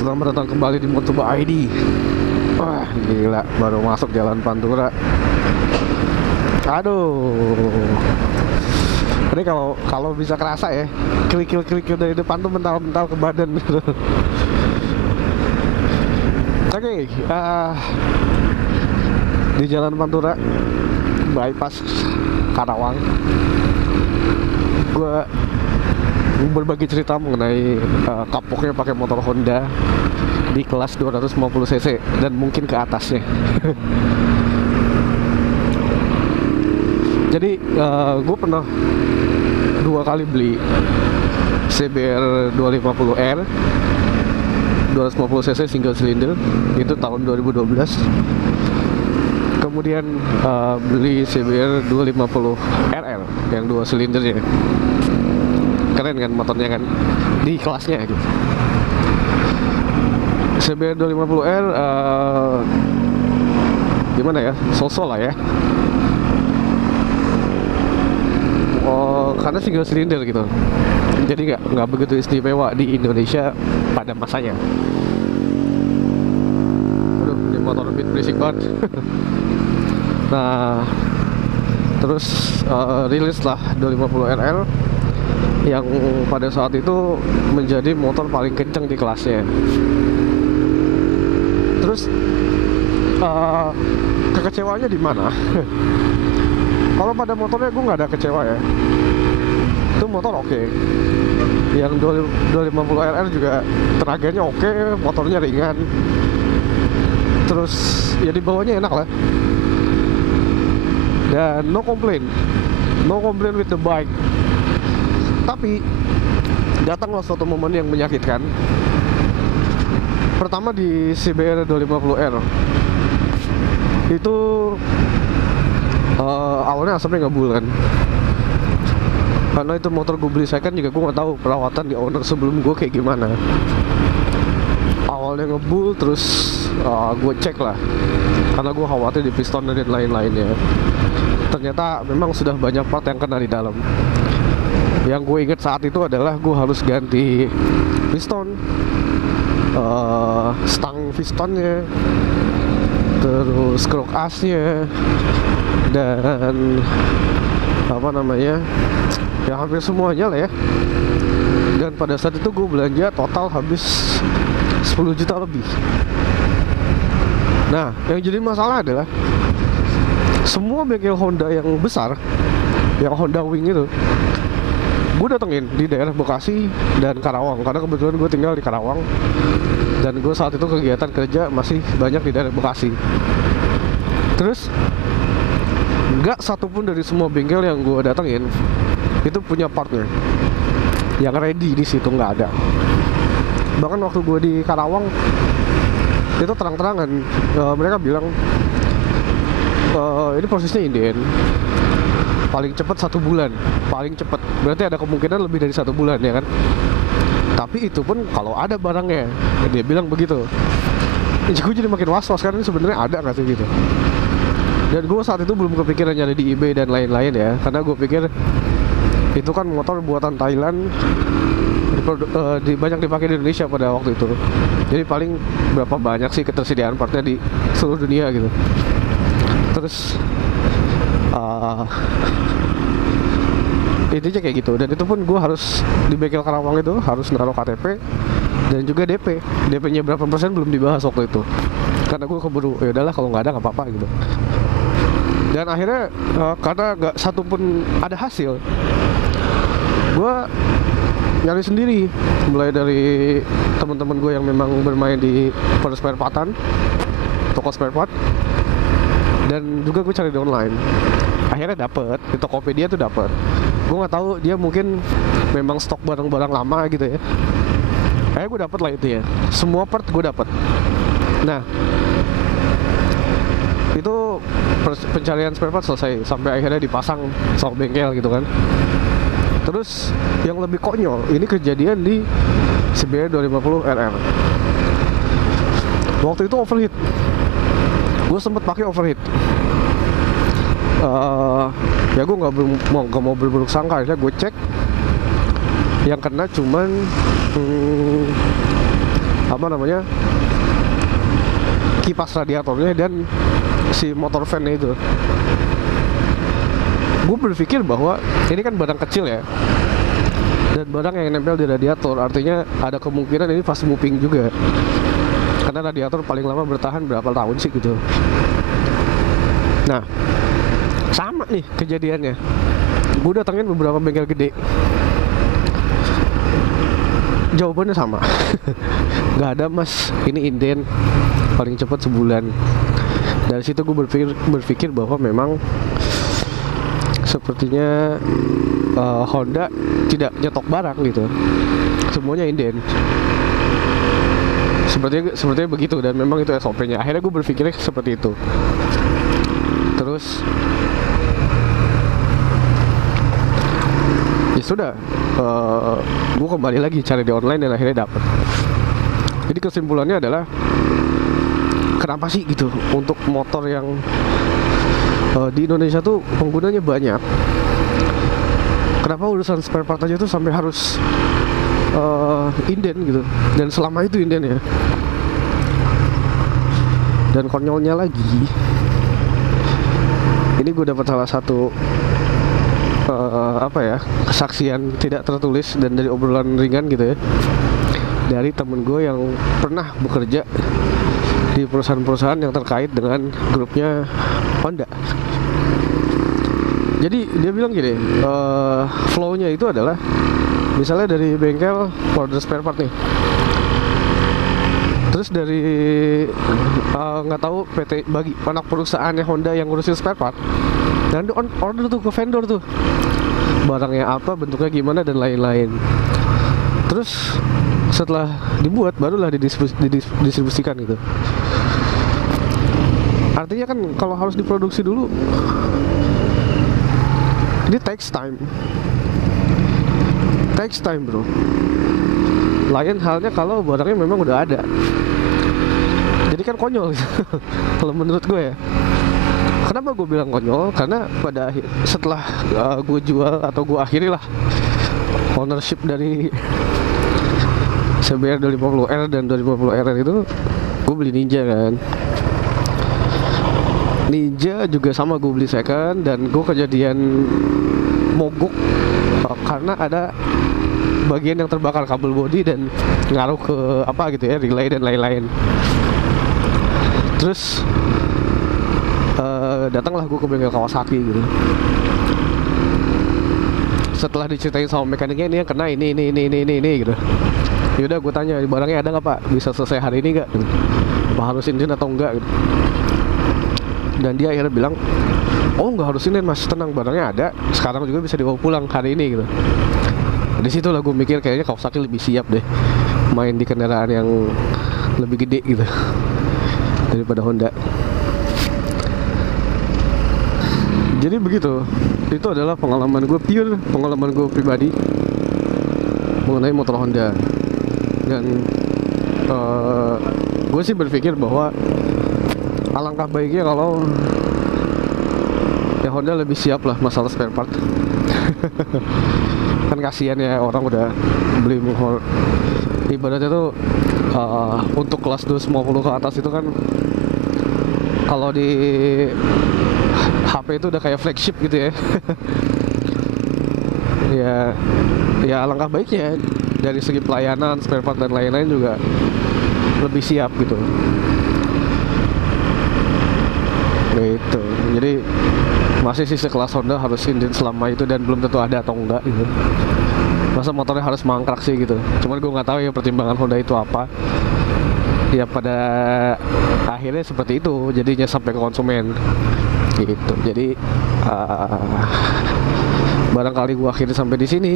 Selamat datang kembali di Motoba ID. Wah, gila, baru masuk Jalan Pantura. Aduh. Ini kalau bisa kerasa ya, kerikil dari depan tuh mental ke badan gitu. Oke, di Jalan Pantura, bypass Karawang, gue berbagi cerita mengenai kapoknya pakai motor Honda di kelas 250 cc dan mungkin ke atasnya. Jadi gue pernah 2 kali beli CBR 250R 250 cc single cylinder, itu tahun 2012. Kemudian beli CBR 250 RR yang 2 silindernya. Keren kan motornya kan, di kelasnya gitu. CBR 250R gimana ya, so-so lah ya. Karena single silinder gitu, jadi nggak begitu istimewa di Indonesia pada masanya. Aduh, ini motor berisik banget. Nah, terus rilis lah 250 RR yang pada saat itu menjadi motor paling kenceng di kelasnya. Terus kekecewaannya di mana? Kalau pada motornya gue nggak ada kecewa ya. Itu motor oke. Yang 250 RR juga tenaganya oke, motornya ringan. Terus ya di bawahnya enak lah. Dan no complain with the bike. Tapi datanglah suatu momen yang menyakitkan. Pertama di CBR 250R itu awalnya asapnya ngebul kan. Karena itu motor gue beli second juga, gue nggak tahu perawatan di owner sebelum gue kayak gimana. Awalnya ngebul, terus gue cek lah, karena gue khawatir di piston dan lain-lainnya. Ternyata memang sudah banyak part yang kena di dalam. Yang gue inget saat itu adalah gue harus ganti piston, stang pistonnya, terus krok asnya, dan apa namanya, ya hampir semuanya lah ya. Dan pada saat itu gue belanja total habis 10 juta lebih. Nah, yang jadi masalah adalah semua bengkel Honda yang besar, yang Honda Wing itu, gue datengin di daerah Bekasi dan Karawang, karena kebetulan gue tinggal di Karawang dan gue saat itu kegiatan kerja masih banyak di daerah Bekasi. Terus nggak satupun dari semua bengkel yang gue datengin itu punya partner yang ready di situ, nggak ada. Bahkan waktu gue di Karawang itu terang-terangan mereka bilang ini prosesnya inden, paling cepat 1 bulan, paling cepat. Berarti ada kemungkinan lebih dari 1 bulan ya kan. Tapi itu pun kalau ada barangnya, dia bilang begitu. Gue jadi makin was-was, kan ini sebenarnya ada nggak sih gitu. Dan gue saat itu belum kepikiran nyari di eBay dan lain-lain ya, karena gue pikir itu kan motor buatan Thailand, banyak dipakai di Indonesia pada waktu itu. Jadi paling berapa banyak sih ketersediaan partnya di seluruh dunia gitu. Terus intinya kayak gitu. Dan itu pun gue harus di bengkel Karawang itu harus naruh KTP dan juga DP-nya berapa persen belum dibahas waktu itu, karena gue keburu ya udahlah kalau nggak ada nggak apa-apa gitu. Dan akhirnya karena nggak satu pun ada hasil, gue nyari sendiri, mulai dari teman-teman gue yang memang bermain di spare part-an, toko spare part, dan juga gue cari di online. Akhirnya dapet di Tokopedia tuh dapet. Gue nggak tahu, dia mungkin memang stok barang-barang lama gitu ya. Kayak gue dapet lah itu ya, semua part gue dapet. Nah, itu pencarian spare part selesai sampai akhirnya dipasang sama bengkel gitu kan. Terus yang lebih konyol, ini kejadian di CBR 250 RR. Waktu itu overheat, gue sempet pakai overheat. Ya gue nggak mau berburuk sangka, akhirnya gue cek yang kena cuman apa namanya, kipas radiatornya dan si motor fan-nya itu. Gue berpikir bahwa ini kan barang kecil ya, dan barang yang nempel di radiator, artinya ada kemungkinan ini fast moving juga, karena radiator paling lama bertahan berapa tahun sih gitu. Nah, sama nih kejadiannya. Gue datengin beberapa bengkel gede, jawabannya sama. Nggak ada mas, ini inden, paling cepat sebulan. Dari situ gue berpikir bahwa memang sepertinya Honda tidak nyetok barang gitu, semuanya inden. Sepertinya begitu, dan memang itu SOP-nya. Akhirnya gue berpikirnya seperti itu. Terus ya sudah, gue kembali lagi cari di online dan akhirnya dapet. Jadi kesimpulannya adalah, kenapa sih gitu untuk motor yang di Indonesia tuh penggunanya banyak, kenapa urusan spare part aja tuh sampai harus inden gitu, dan selama itu inden ya. Dan konyolnya lagi, ini gue dapat salah satu kesaksian tidak tertulis dan dari obrolan ringan gitu ya, dari temen gue yang pernah bekerja di perusahaan-perusahaan yang terkait dengan grupnya Honda. Jadi dia bilang gini, flow-nya itu adalah misalnya dari bengkel order spare part nih, terus dari nggak tahu PT bagi anak perusahaannya Honda yang ngurusin spare part, dan order tuh ke vendor tuh, barangnya apa, bentuknya gimana dan lain-lain. Terus setelah dibuat barulah didistribusikan gitu. Artinya kan kalau harus diproduksi dulu, ini takes time bro. Lain halnya kalau barangnya memang udah ada. Jadi kan konyol gitu. Kalau menurut gue ya. Kenapa gue bilang konyol? Karena setelah gue jual atau gue akhiri lah ownership dari CBR 250R dan 250RR itu, gue beli Ninja kan. Ninja juga sama, gue beli second, dan gue kejadian mogok karena ada bagian yang terbakar, kabel bodi, dan ngaruh ke apa gitu ya, relay dan lain-lain. Terus datanglah gue ke bengkel Kawasaki gitu. Setelah diceritain sama mekaniknya, ini yang kena ini gitu. Yaudah gue tanya, barangnya ada nggak pak, bisa selesai hari ini nggak, apa harus inden atau enggak gitu. Dan dia akhirnya bilang, oh nggak harus inden mas, tenang, barangnya ada, sekarang juga bisa dibawa pulang hari ini gitu. Di situ lah gue mikir kayaknya Kawasaki lebih siap deh main di kendaraan yang lebih gede gitu daripada Honda. Jadi begitu, itu adalah pengalaman gue, pure pengalaman gue pribadi mengenai motor Honda. Dan gue sih berpikir bahwa alangkah baiknya kalau ya Honda lebih siap lah masalah spare part. Kan kasihan ya, orang udah beli motor ibaratnya tuh untuk kelas 250 ke atas itu kan, kalau di HP itu udah kayak flagship gitu ya. Ya alangkah baiknya dari segi pelayanan, spare part dan lain-lain juga lebih siap gitu. Gitu. Jadi masih sih sekelas Honda harus inden selama itu, dan belum tentu ada atau enggak gitu. Masa motornya harus mangkrak sih gitu. Cuman gue nggak tahu ya pertimbangan Honda itu apa. Ya pada akhirnya seperti itu jadinya sampai ke konsumen gitu. Jadi barangkali gue akhirnya sampai di sini.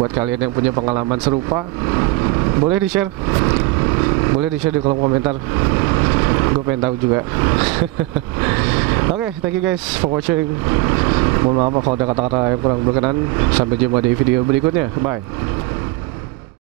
Buat kalian yang punya pengalaman serupa, boleh di share di kolom komentar. Gue pengen tahu juga. Oke, thank you guys for watching. Mohon maaf kalau ada kata-kata yang kurang berkenan. Sampai jumpa di video berikutnya. Bye.